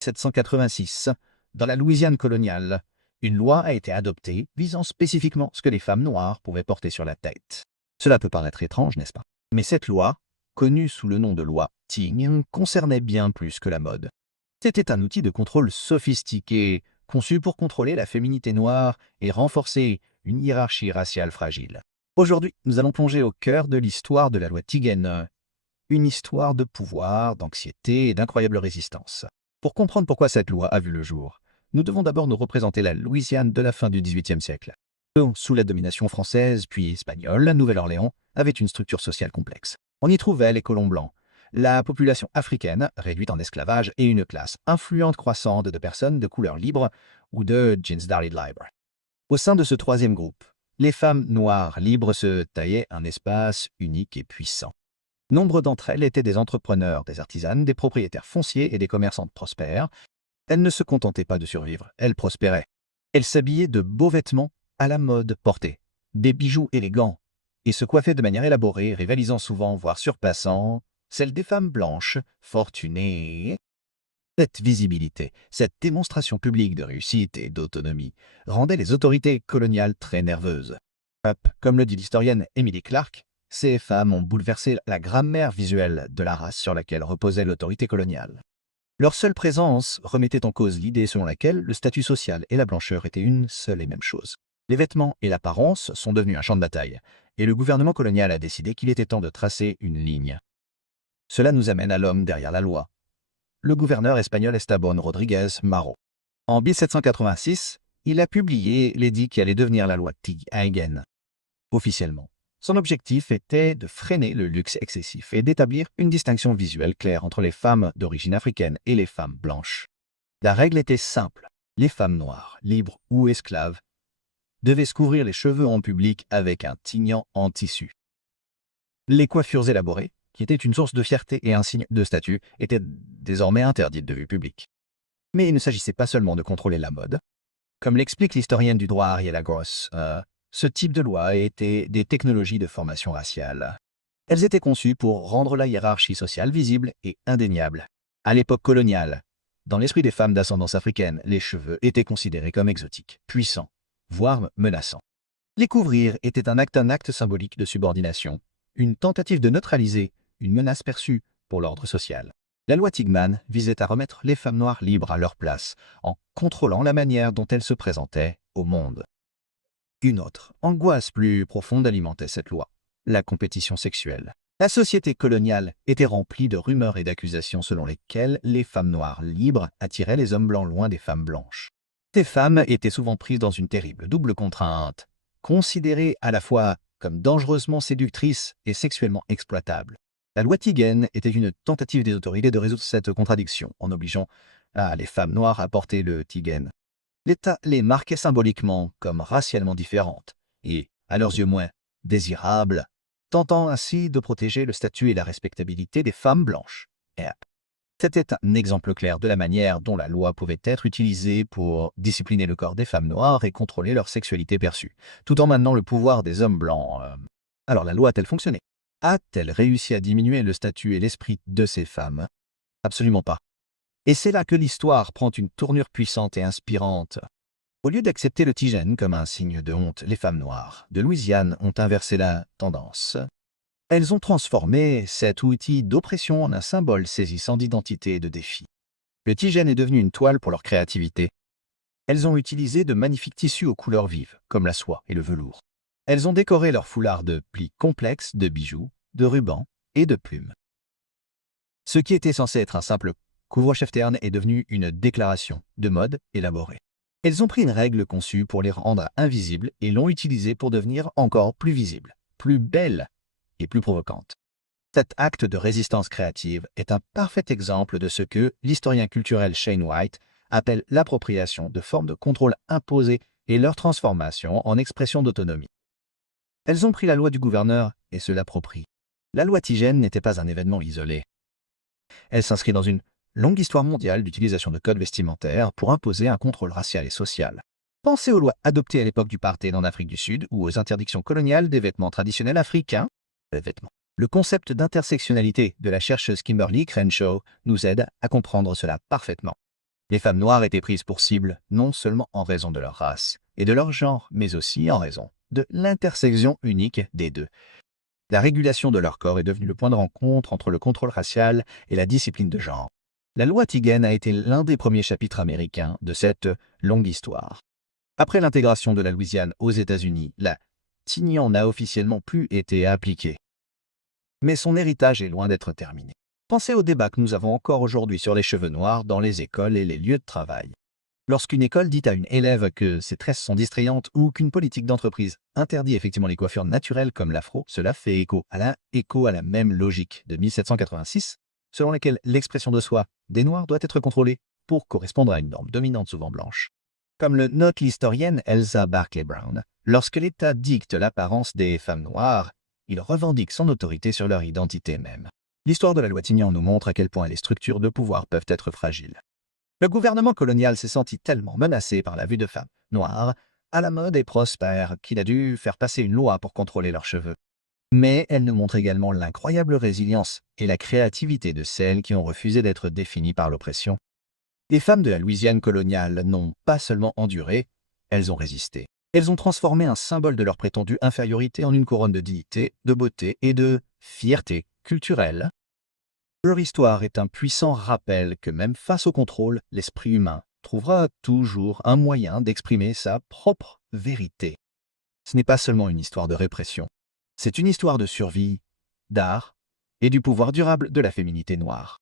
1786, dans la Louisiane coloniale, une loi a été adoptée visant spécifiquement ce que les femmes noires pouvaient porter sur la tête. Cela peut paraître étrange, n'est-ce pas? Mais cette loi, connue sous le nom de loi Ting, concernait bien plus que la mode. C'était un outil de contrôle sophistiqué, conçu pour contrôler la féminité noire et renforcer une hiérarchie raciale fragile. Aujourd'hui, nous allons plonger au cœur de l'histoire de la loi Tigen, une histoire de pouvoir, d'anxiété et d'incroyable résistance. Pour comprendre pourquoi cette loi a vu le jour, nous devons d'abord nous représenter la Louisiane de la fin du XVIIIe siècle. Sous la domination française puis espagnole, la Nouvelle-Orléans avait une structure sociale complexe. On y trouvait les colons blancs, la population africaine réduite en esclavage et une classe influente croissante de personnes de couleur libre ou de jeans darried libre. Au sein de ce troisième groupe, les femmes noires libres se taillaient un espace unique et puissant. Nombre d'entre elles étaient des entrepreneurs, des artisanes, des propriétaires fonciers et des commerçantes prospères. Elles ne se contentaient pas de survivre, elles prospéraient. Elles s'habillaient de beaux vêtements à la mode portée, des bijoux élégants, et se coiffaient de manière élaborée, rivalisant souvent, voire surpassant, celle des femmes blanches, fortunées. Cette visibilité, cette démonstration publique de réussite et d'autonomie, rendait les autorités coloniales très nerveuses. Comme le dit l'historienne Emily Clark, ces femmes ont bouleversé la grammaire visuelle de la race sur laquelle reposait l'autorité coloniale. Leur seule présence remettait en cause l'idée selon laquelle le statut social et la blancheur étaient une seule et même chose. Les vêtements et l'apparence sont devenus un champ de bataille, et le gouvernement colonial a décidé qu'il était temps de tracer une ligne. Cela nous amène à l'homme derrière la loi, le gouverneur espagnol Esteban Rodríguez Maró. En 1786, il a publié l'édit qui allait devenir la loi Tigen. Officiellement, son objectif était de freiner le luxe excessif et d'établir une distinction visuelle claire entre les femmes d'origine africaine et les femmes blanches. La règle était simple, les femmes noires, libres ou esclaves, devaient se couvrir les cheveux en public avec un tignan en tissu. Les coiffures élaborées, qui étaient une source de fierté et un signe de statut, étaient désormais interdites de vue publique. Mais il ne s'agissait pas seulement de contrôler la mode. Comme l'explique l'historienne du droit Ariela Gross, ce type de loi était des technologies de formation raciale. Elles étaient conçues pour rendre la hiérarchie sociale visible et indéniable. À l'époque coloniale, dans l'esprit des femmes d'ascendance africaine, les cheveux étaient considérés comme exotiques, puissants, voire menaçants. Les couvrir était un acte symbolique de subordination, une tentative de neutraliser une menace perçue pour l'ordre social. La loi Tigman visait à remettre les femmes noires libres à leur place, en contrôlant la manière dont elles se présentaient au monde. Une autre angoisse plus profonde alimentait cette loi, la compétition sexuelle. La société coloniale était remplie de rumeurs et d'accusations selon lesquelles les femmes noires libres attiraient les hommes blancs loin des femmes blanches. Ces femmes étaient souvent prises dans une terrible double contrainte, considérées à la fois comme dangereusement séductrices et sexuellement exploitables. La loi Tigen était une tentative des autorités de résoudre cette contradiction en obligeant les femmes noires à porter le Tigen. L'État les marquait symboliquement comme racialement différentes et, à leurs yeux moins désirables, tentant ainsi de protéger le statut et la respectabilité des femmes blanches. C'était un exemple clair de la manière dont la loi pouvait être utilisée pour discipliner le corps des femmes noires et contrôler leur sexualité perçue, tout en maintenant le pouvoir des hommes blancs. Alors la loi a-t-elle fonctionné? A-t-elle réussi à diminuer le statut et l'esprit de ces femmes? Absolument pas. Et c'est là que l'histoire prend une tournure puissante et inspirante. Au lieu d'accepter le Tigen comme un signe de honte, les femmes noires de Louisiane ont inversé la tendance. Elles ont transformé cet outil d'oppression en un symbole saisissant d'identité et de défi. Le Tigen est devenu une toile pour leur créativité. Elles ont utilisé de magnifiques tissus aux couleurs vives, comme la soie et le velours. Elles ont décoré leurs foulards de plis complexes, de bijoux, de rubans et de plumes. Ce qui était censé être un simple couvre-chef terne est devenu une déclaration de mode élaborée. Elles ont pris une règle conçue pour les rendre invisibles et l'ont utilisée pour devenir encore plus visibles, plus belles et plus provocantes. Cet acte de résistance créative est un parfait exemple de ce que l'historien culturel Shane White appelle l'appropriation de formes de contrôle imposées et leur transformation en expression d'autonomie. Elles ont pris la loi du gouverneur et se l'approprient. La loi Tigen n'était pas un événement isolé. Elle s'inscrit dans une longue histoire mondiale d'utilisation de codes vestimentaires pour imposer un contrôle racial et social. Pensez aux lois adoptées à l'époque du Apartheid en Afrique du Sud ou aux interdictions coloniales des vêtements traditionnels africains. Le concept d'intersectionnalité de la chercheuse Kimberly Crenshaw nous aide à comprendre cela parfaitement. Les femmes noires étaient prises pour cible non seulement en raison de leur race et de leur genre, mais aussi en raison de l'intersection unique des deux. La régulation de leur corps est devenue le point de rencontre entre le contrôle racial et la discipline de genre. La loi Tigen a été l'un des premiers chapitres américains de cette longue histoire. Après l'intégration de la Louisiane aux États-Unis, la Tignan n'a officiellement plus été appliquée. Mais son héritage est loin d'être terminé. Pensez au débat que nous avons encore aujourd'hui sur les cheveux noirs dans les écoles et les lieux de travail. Lorsqu'une école dit à une élève que ses tresses sont distrayantes ou qu'une politique d'entreprise interdit effectivement les coiffures naturelles comme l'afro, cela fait écho à la même logique de 1786, selon laquelle l'expression de soi des Noirs doit être contrôlée pour correspondre à une norme dominante souvent blanche. Comme le note l'historienne Elsa Barclay Brown, lorsque l'État dicte l'apparence des femmes noires, il revendique son autorité sur leur identité même. L'histoire de la loi Tignan nous montre à quel point les structures de pouvoir peuvent être fragiles. Le gouvernement colonial s'est senti tellement menacé par la vue de femmes noires, à la mode et prospères, qu'il a dû faire passer une loi pour contrôler leurs cheveux. Mais elle nous montre également l'incroyable résilience et la créativité de celles qui ont refusé d'être définies par l'oppression. Les femmes de la Louisiane coloniale n'ont pas seulement enduré, elles ont résisté. Elles ont transformé un symbole de leur prétendue infériorité en une couronne de dignité, de beauté et de fierté culturelle. Leur histoire est un puissant rappel que même face au contrôle, l'esprit humain trouvera toujours un moyen d'exprimer sa propre vérité. Ce n'est pas seulement une histoire de répression, c'est une histoire de survie, d'art et du pouvoir durable de la féminité noire.